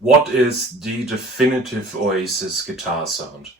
What is the definitive Oasis guitar sound?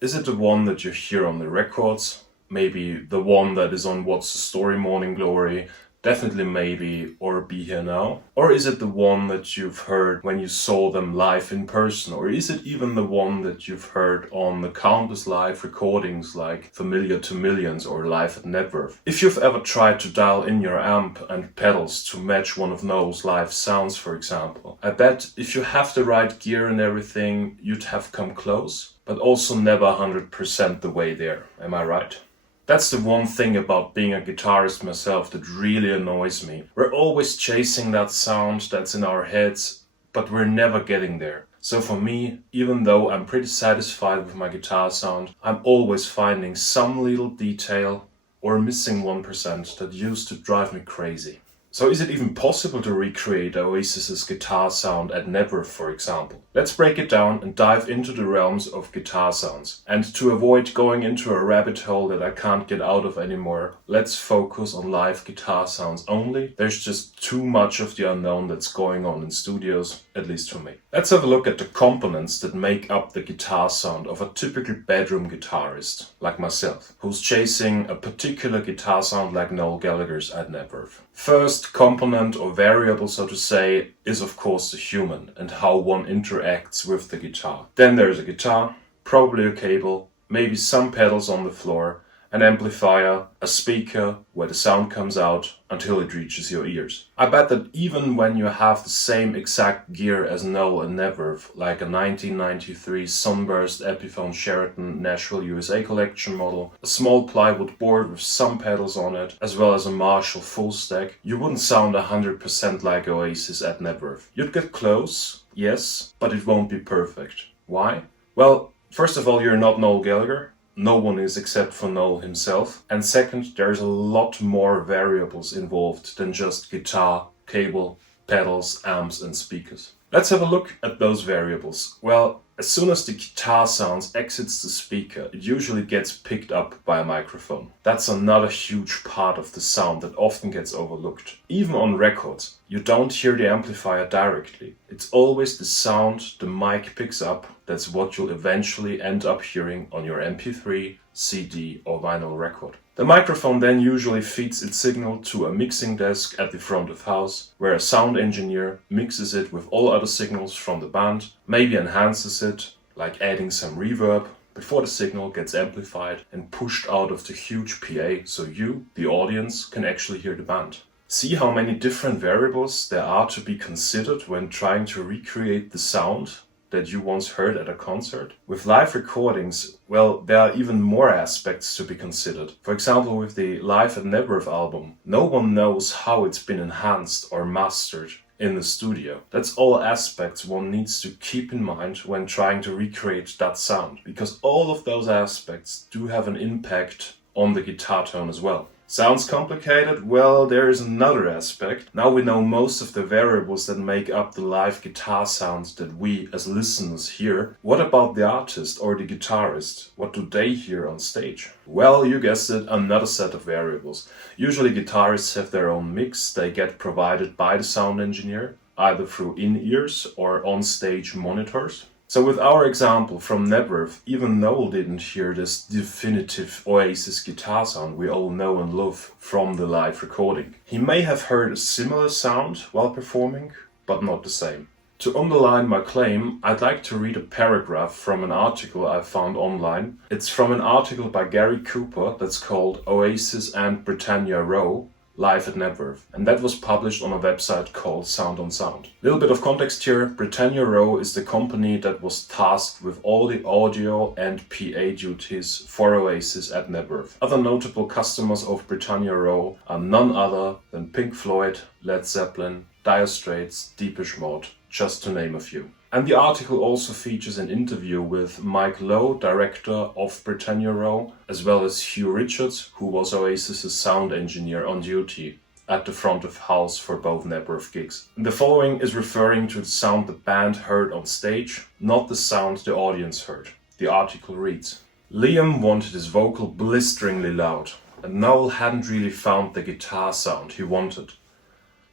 Is it the one that you hear on the records? Maybe the one that is on What's the Story, Morning Glory, Definitely Maybe, or Be Here Now? Or is it the one that you've heard when you saw them live in person? Or is it even the one that you've heard on the countless live recordings like Familiar to Millions or Live at Network? If you've ever tried to dial in your amp and pedals to match one of Noel's live sounds, for example, I bet if you have the right gear and everything, you'd have come close, but also never 100% the way there. Am I right? That's the one thing about being a guitarist myself that really annoys me. We're always chasing that sound that's in our heads, but we're never getting there. So for me, even though I'm pretty satisfied with my guitar sound, I'm always finding some little detail or missing 1% that used to drive me crazy. So is it even possible to recreate Oasis's guitar sound at Network, for example? Let's break it down and dive into the realms of guitar sounds. And to avoid going into a rabbit hole that I can't get out of anymore, let's focus on live guitar sounds only. There's just too much of the unknown that's going on in studios, at least for me. Let's have a look at the components that make up the guitar sound of a typical bedroom guitarist, like myself, who's chasing a particular guitar sound like Noel Gallagher's at Network. First component or variable, so to say, is of course the human and how one interacts with the guitar. Then there's a guitar, probably a cable, maybe some pedals on the floor, an amplifier, a speaker where the sound comes out until it reaches your ears. I bet that even when you have the same exact gear as Noel and Network, like a 1993 Sunburst Epiphone Sheraton Nashville USA collection model, a small plywood board with some pedals on it, as well as a Marshall full stack, you wouldn't sound 100% like Oasis at Network. You'd get close, yes, but it won't be perfect. Why? Well, first of all, you're not Noel Gallagher. No one is except for Noel himself. And second, there's a lot more variables involved than just guitar, cable, pedals, amps and speakers. Let's have a look at those variables. Well, as soon as the guitar sound exits the speaker, it usually gets picked up by a microphone. That's another huge part of the sound that often gets overlooked. Even on records, you don't hear the amplifier directly. It's always the sound the mic picks up. That's what you'll eventually end up hearing on your MP3, CD or vinyl record. The microphone then usually feeds its signal to a mixing desk at the front of house, where a sound engineer mixes it with all other signals from the band, maybe enhances it, like adding some reverb, before the signal gets amplified and pushed out of the huge PA so you, the audience, can actually hear the band. See how many different variables there are to be considered when trying to recreate the sound that you once heard at a concert. With live recordings, well, there are even more aspects to be considered. For example, with the Live at Network album, no one knows how it's been enhanced or mastered in the studio. That's all aspects one needs to keep in mind when trying to recreate that sound, because all of those aspects do have an impact on the guitar tone as well. Sounds complicated? Well, there is another aspect. Now we know most of the variables that make up the live guitar sounds that we as listeners hear. What about the artist or the guitarist? What do they hear on stage? Well, you guessed it, another set of variables. Usually guitarists have their own mix. They get provided by the sound engineer, either through in-ears or on-stage monitors. So with our example from Network, even Noel didn't hear this definitive Oasis guitar sound we all know and love from the live recording. He may have heard a similar sound while performing, but not the same. To underline my claim, I'd like to read a paragraph from an article I found online. It's from an article by Gary Cooper that's called Oasis and Britannia Row, Live at Network, and that was published on a website called Sound on Sound. Little bit of context here, Britannia Row is the company that was tasked with all the audio and PA duties for Oasis at Network. Other notable customers of Britannia Row are none other than Pink Floyd, Led Zeppelin, Dire Straits, Depeche Mode, just to name a few. And the article also features an interview with Mike Lowe, director of Britannia Row, as well as Hugh Richards, who was Oasis's sound engineer on duty at the front of house for both Network gigs. The following is referring to the sound the band heard on stage, not the sound the audience heard. The article reads, Liam wanted his vocal blisteringly loud, and Noel hadn't really found the guitar sound he wanted.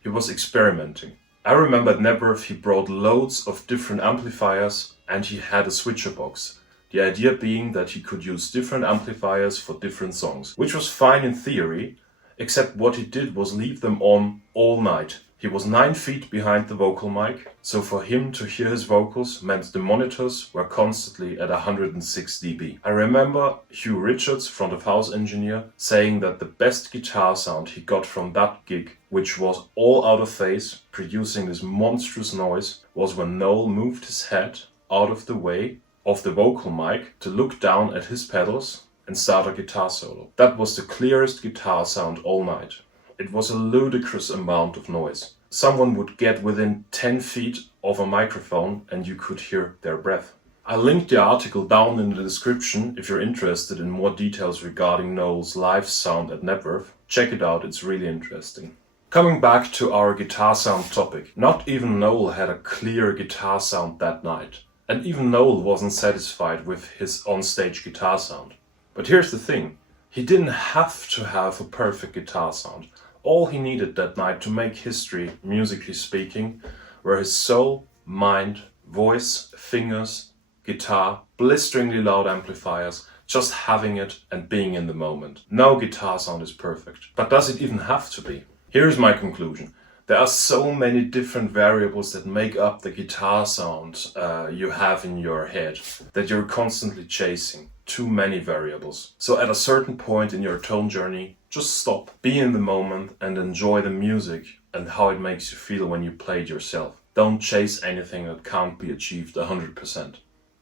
He was experimenting. I remember at Nebworth he brought loads of different amplifiers and he had a switcher box. The idea being that he could use different amplifiers for different songs, which was fine in theory, except what he did was leave them on all night. He was 9 feet behind the vocal mic, so for him to hear his vocals meant the monitors were constantly at 106 dB. I remember Hugh Richards, front of house engineer, saying that the best guitar sound he got from that gig, which was all out of phase, producing this monstrous noise, was when Noel moved his head out of the way of the vocal mic to look down at his pedals and start a guitar solo. That was the clearest guitar sound all night. It was a ludicrous amount of noise. Someone would get within 10 feet of a microphone and you could hear their breath. I'll link the article down in the description if you're interested in more details regarding Noel's live sound at Nebworth. Check it out, it's really interesting. Coming back to our guitar sound topic, not even Noel had a clear guitar sound that night. And even Noel wasn't satisfied with his on-stage guitar sound. But here's the thing, he didn't have to have a perfect guitar sound. All he needed that night to make history, musically speaking, were his soul, mind, voice, fingers, guitar, blisteringly loud amplifiers, just having it and being in the moment. No guitar sound is perfect. But does it even have to be? Here's my conclusion. There are so many different variables that make up the guitar sound you have in your head that you're constantly chasing. Too many variables. So at a certain point in your tone journey, just stop, be in the moment and enjoy the music and how it makes you feel when you play it yourself. Don't chase anything that can't be achieved 100%.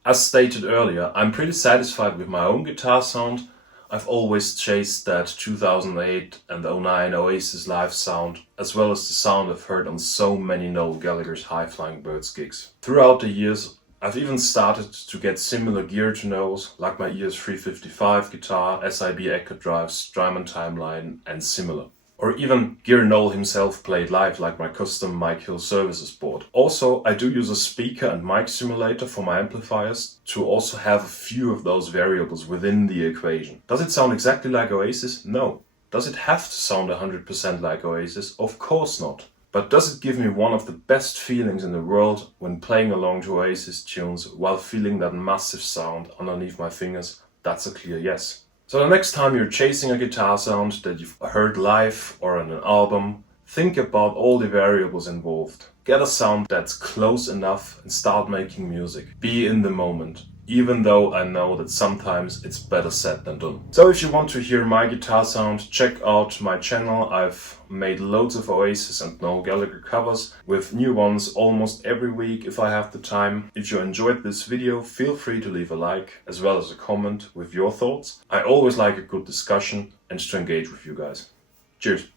As stated earlier, I'm pretty satisfied with my own guitar sound. I've always chased that 2008 and 09 Oasis live sound, as well as the sound I've heard on so many Noel Gallagher's High Flying Birds gigs. Throughout the years, I've even started to get similar gear to Noel's, like my ES355 guitar, SIB Echo drives, Strymon Timeline and similar. Or even gear Noel himself played live, like my custom Mike Hill Services board. Also, I do use a speaker and mic simulator for my amplifiers to also have a few of those variables within the equation. Does it sound exactly like Oasis? No. Does it have to sound 100% like Oasis? Of course not. But does it give me one of the best feelings in the world when playing along to Oasis tunes while feeling that massive sound underneath my fingers? That's a clear yes. So the next time you're chasing a guitar sound that you've heard live or in an album, think about all the variables involved. Get a sound that's close enough and start making music. Be in the moment. Even though I know that sometimes it's better said than done. So if you want to hear my guitar sound, check out my channel. I've made loads of Oasis and Noel Gallagher covers with new ones almost every week if I have the time. If you enjoyed this video, feel free to leave a like as well as a comment with your thoughts. I always like a good discussion and to engage with you guys. Cheers!